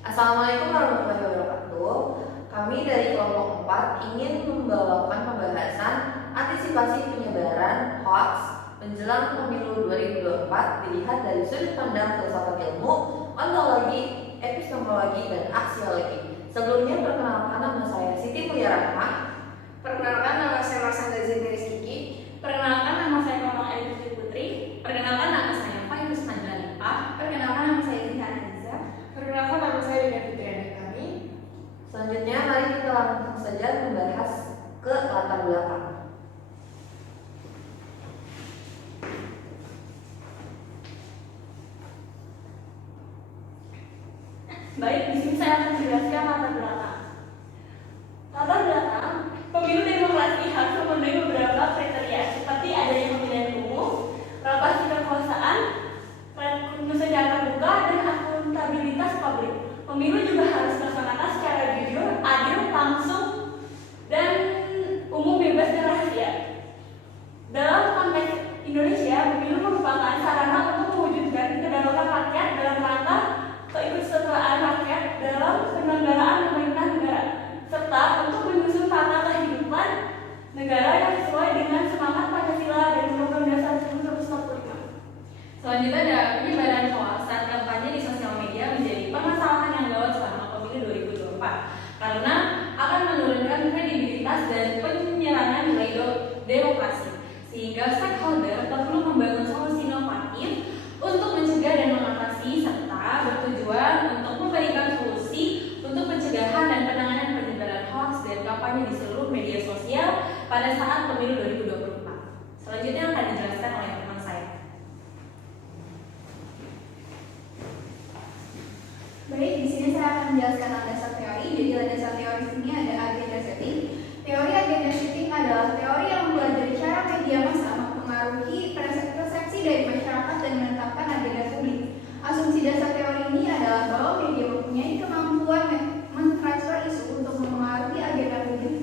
Assalamualaikum warahmatullahi wabarakatuh. Kami dari kelompok 4 ingin membawakan pembahasan antisipasi penyebaran hoax menjelang pemilu 2024 dilihat dari sudut pandang filsafat ilmu, ontologi, epistemologi, dan aksiologi. Sebelumnya perkenalkan, nama saya Siti Mulia Rahma. Perkenalkan, nama saya Marsanda Zidniris Kiki. Perkenalkan, nama saya Mama Ayu Putri. Perkenalkan, nama saya Fairuz Manjalipah. Perkenalkan, nama saya Zihan Aziza. Perkenalkan, nama saya Dina Fitri Adekami. Selanjutnya, mari kita langsung saja membahas ke latar belakang. Baik, di sini saya akan menjelaskan latar belakang. Latar belakang, pemilu demokrasi harus memenuhi beberapa kriteria seperti adanya pemilihan umum, rotasi kekuasaan, kemudian terbuka, dan akuntabilitas publik. Pemilu juga harus dilaksanakan secara jujur, adil, langsung, dan umum, bebas, dan rahasia. Dalam konteks Indonesia, pemilu merupakan sarana untuk mewujudkan kedaulatan rakyat dalam rangka keikutsertaan rakyat dalam penyelenggaraan pemerintahan negara, serta untuk menyusun tata kehidupan negara yang sesuai dengan semangat Pancasila dan Undang-Undang Dasar 1945. Selanjutnya ada penyebaran hoax saat kampanye di sosial media menjadi permasalahan yang gawat selama pemilu 2024 karena akan menurunkan kredibilitas dan penyerangan nilai demokrasi, sehingga stakeholder perlu membangun solusi inovatif untuk mencegah dan mengatasi serta bertujuan untuk memberikan solusi untuk pencegahan dan penanganan penyebaran hoax dan kampanye di seluruh media sosial pada saat pemilu 2024. Selanjutnya akan dijelaskan oleh teman saya. Baik, di sini saya akan menjelaskan landasan teori. Jadi landasan teori di sini ada agenda setting. Teori agenda setting adalah teori yang mempelajari cara media massa mempengaruhi persepsi dari masyarakat dan menetapkan agenda publik. Asumsi dasar teori ini adalah bahwa media mempunyai kemampuan mentransfer isu untuk mempengaruhi agenda publik.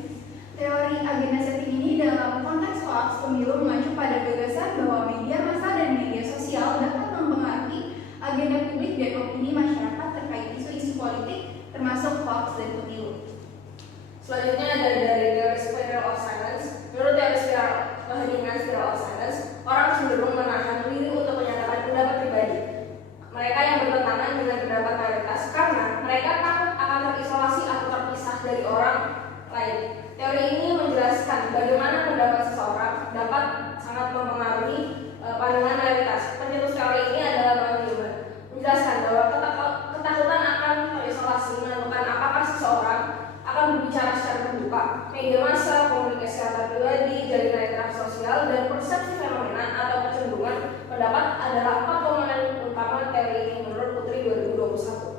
Teori agenda setting ini dalam konteks hoax pemilu mengacu pada gagasan bahwa media massa dan media sosial dapat mempengaruhi agenda publik dan opini masyarakat terkait isu-isu politik, termasuk hoax dan pemilu. Selanjutnya ada dari teori spiral of silence. Menurut teori keheningan spiral of silence, orang cenderung menahan diri untuk menyatakan pendapat pribadi mereka yang bertentangan dengan pendapat mayoritas karena mereka takut akan terisolasi atau terpisah dari orang lain. Teori ini menjelaskan bagaimana pendapat seseorang dapat sangat mempengaruhi pandangan mayoritas. Pencetus teori ini adalah Noam Newman, menjelaskan bahwa ketakutan akan terisolasi menentukan apakah seseorang akan berbicara secara terbuka, media massa, komunikasi antar pribadi, jaringan interaksi sosial, dan persepsi fenomena atau kecenderungan pendapat adalah 4 komponen utama teori ini menurut Putri 2021.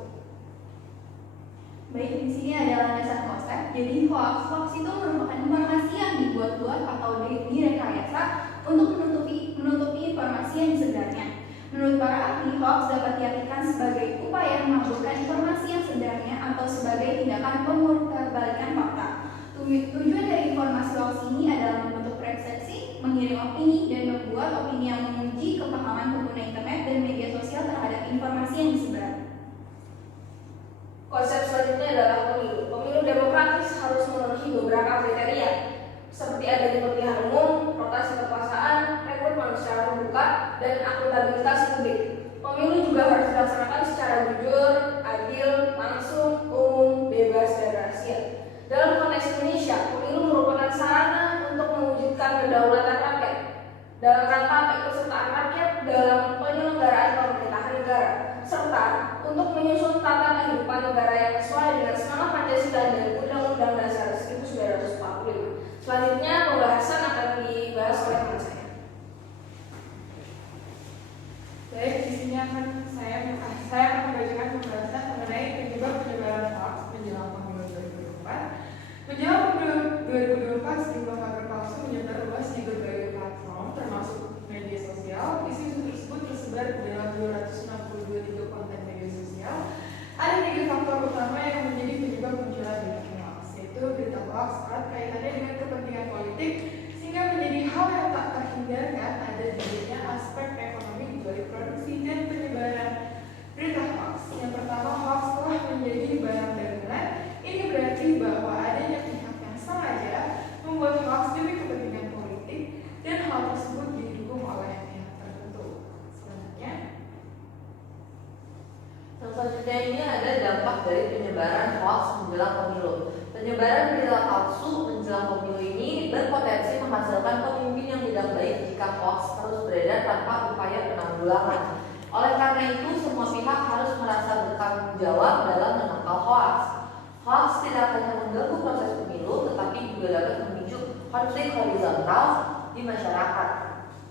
Baik, di sini ada landasan konsep. Jadi hoax itu merupakan informasi yang dibuat-buat atau direkayasa untuk menutupi informasi yang sebenarnya. Menurut para ahli, hoax dapat diartikan sebagai upaya mengaburkan informasi yang sebenarnya atau sebagai tindakan pemutarbalikan fakta. Tujuan dari informasi hoax ini adalah membentuk persepsi, mengirim opini, dan membuat opini yang menguji kepahaman pengguna internet dan media sosial terhadap informasi yang disebar. Konsep selanjutnya adalah pemilu. Pemilu demokratis harus memenuhi beberapa kriteria, seperti adanya pemilihan umum, rotasi kekuasaan, rekrutmen secara terbuka, dan akuntabilitas publik. Pemilu juga harus dilaksanakan secara jujur, adil, langsung, umum, bebas, dan rahasia. Dalam konteks Indonesia, pemilu merupakan sarana untuk mewujudkan kedaulatan rakyat dalam rangka keikutsertaan rakyat dalam penyelenggaraan pemerintahan negara, serta untuk menyusun tata kehidupan negara yang sesuai dengan semangat Pancasila dan Undang-Undang Dasar 1945. Selanjutnya pembahasan akan dibahas oleh teman saya. Baik, di sini saya akan membacakan pembahasan mengenai penyebab penyebaran hoax menjelang pemilu 2024. Menjelang pemilu 2024, sejumlah kabar palsu menyebar luas di berbagai platform, termasuk media sosial. Isu-isu tersebut tersebar di dalam 262 titik konten media sosial. Ada 3 faktor utama yang menjadi penyebab munculnya berita hoax, yaitu berita hoax erat kaitannya dengan kepentingan politik, sehingga menjadi hal yang tak terhindarkan ada dirinya aspek ekonomi di balik produksi dan penyebaran berita hoax. Yang pertama, hoax telah menjadi Selanjutnya ini ada dampak dari penyebaran hoax menjelang pemilu. Penyebaran berita palsu menjelang pemilu ini berpotensi menghasilkan pemimpin yang tidak baik jika hoax terus beredar tanpa upaya penanggulangan. Oleh karena itu, semua pihak harus merasa bertanggung jawab dalam menangkal hoax. Hoax tidak hanya mengganggu proses pemilu, tetapi juga dapat memicu konflik horizontal di masyarakat.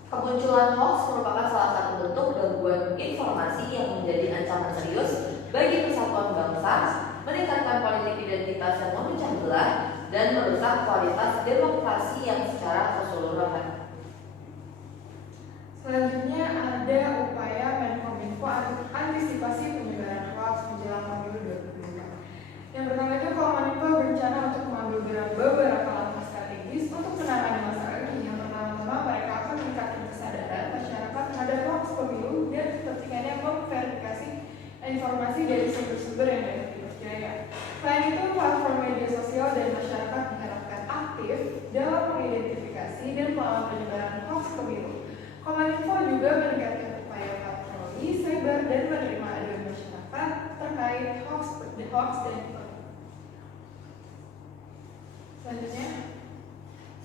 Kemunculan hoax merupakan salah satu bentuk gangguan informasi yang menjadi ancaman serius bagi persatuan bangsa, meningkatkan politik identitas yang memecah belah, dan merusak kualitas demokrasi yang secara keseluruhan. Selanjutnya ada upaya Menkominfo antisipasi penyebaran hoax menjelang pemilu 2024. Yang pertama itu Kominfo berencana untuk mengambil beberapa langkah strategis untuk menangani masalah ini. Yang pertama, mereka akan meningkatkan kesadaran masyarakat terhadap hoax pemilu dan kepentingannya memverifikasi informasi dari sumber-sumber yang dapat dipercaya. Selain itu, platform media sosial dan masyarakat diharapkan aktif dalam mengidentifikasi dan melawan penyebaran hoax pemilu. Kominfo juga meningkatkan upaya patroli cyber dan menerima aduan masyarakat terkait hoax dan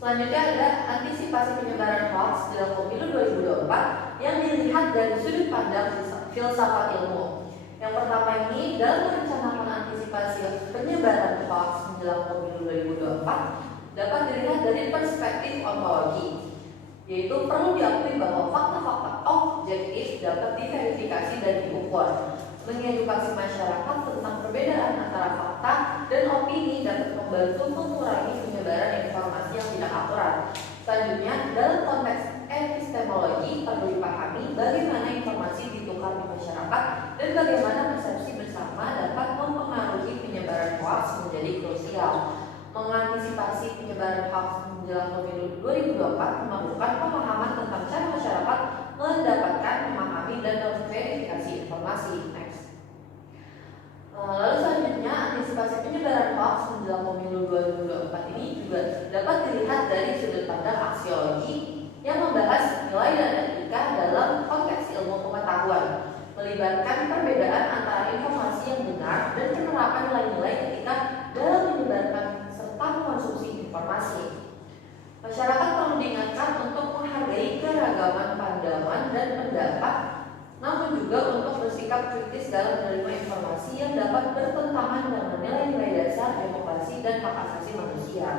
Selanjutnya ada antisipasi penyebaran hoax dalam pemilu 2024 yang dilihat dari sudut pandang filsafat ilmu. Yang pertama ini, dalam merencanakan antisipasi penyebaran hoax menjelang pemilu 2024 dapat dilihat dari perspektif ontologi, yaitu perlu diakui bahwa fakta-fakta objektif dapat diverifikasi dan diukur. Mengedukasi masyarakat tentang perbedaan antara fakta dan opini dapat membantu mengurangi penyebaran informasi yang tidak akurat. Selanjutnya, dalam konteks epistemologi perlu dipahami bagaimana informasi ditukar di masyarakat dan bagaimana persepsi bersama dapat mempengaruhi penyebaran hoax menjadi krusial. Mengantisipasi penyebaran hoax menjelang pemilu 2024 memerlukan pemahaman tentang cara masyarakat mendapatkan, memahami, dan memverifikasi informasi. Lalu selanjutnya, antisipasi penyebaran hoax menjelang pemilu 2024 ini juga dapat dilihat dari sudut pandang aksiologi yang membahas nilai dan etika dalam konteks ilmu pengetahuan, melibatkan perbedaan antara informasi yang benar dan penerapan nilai-nilai etika dalam menyebarkan serta mengonsumsi informasi. Masyarakat perlu diingatkan untuk menghargai keragaman pandangan dan pendapat, namun juga untuk bersikap kritis dalam menerima informasi yang dapat bertentangan dengan nilai-nilai dasar demokrasi dan hak asasi manusia.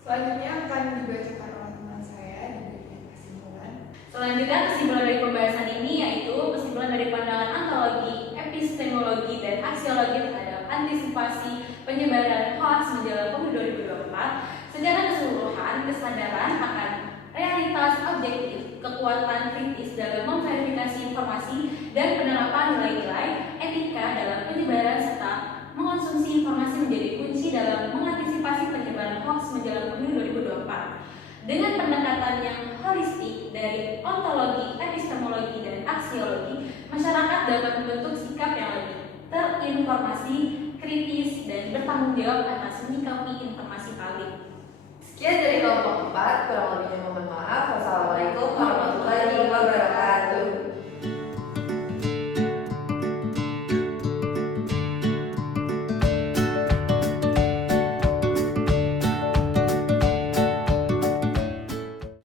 Selanjutnya akan dibacakan oleh teman saya di bagian kesimpulan. Selanjutnya, kesimpulan dari pembahasan ini yaitu kesimpulan dari pandangan ontologi, epistemologi, dan aksiologi terhadap antisipasi penyebaran hoax menjelang pemilu 2024. Secara keseluruhan, kesadaran akan realitas objektif, kekuatan kritis dalam memverifikasi informasi, dan penerapan nilai-nilai etika dalam penyebaran serta mengonsumsi informasi menjadi kunci dalam mengantisipasi penyebaran hoax menjelang pemilu 2024. Dengan pendekatan yang holistik dari ontologi, epistemologi, dan aksiologi, masyarakat dapat membentuk sikap yang lebih terinformasi, kritis, dan bertanggung jawab atas menyikapi informasi valid. Sekian dari kelompok 4, kurang lebihnya mohon maaf. Wassalamualaikum warahmatullahi wabarakatuh.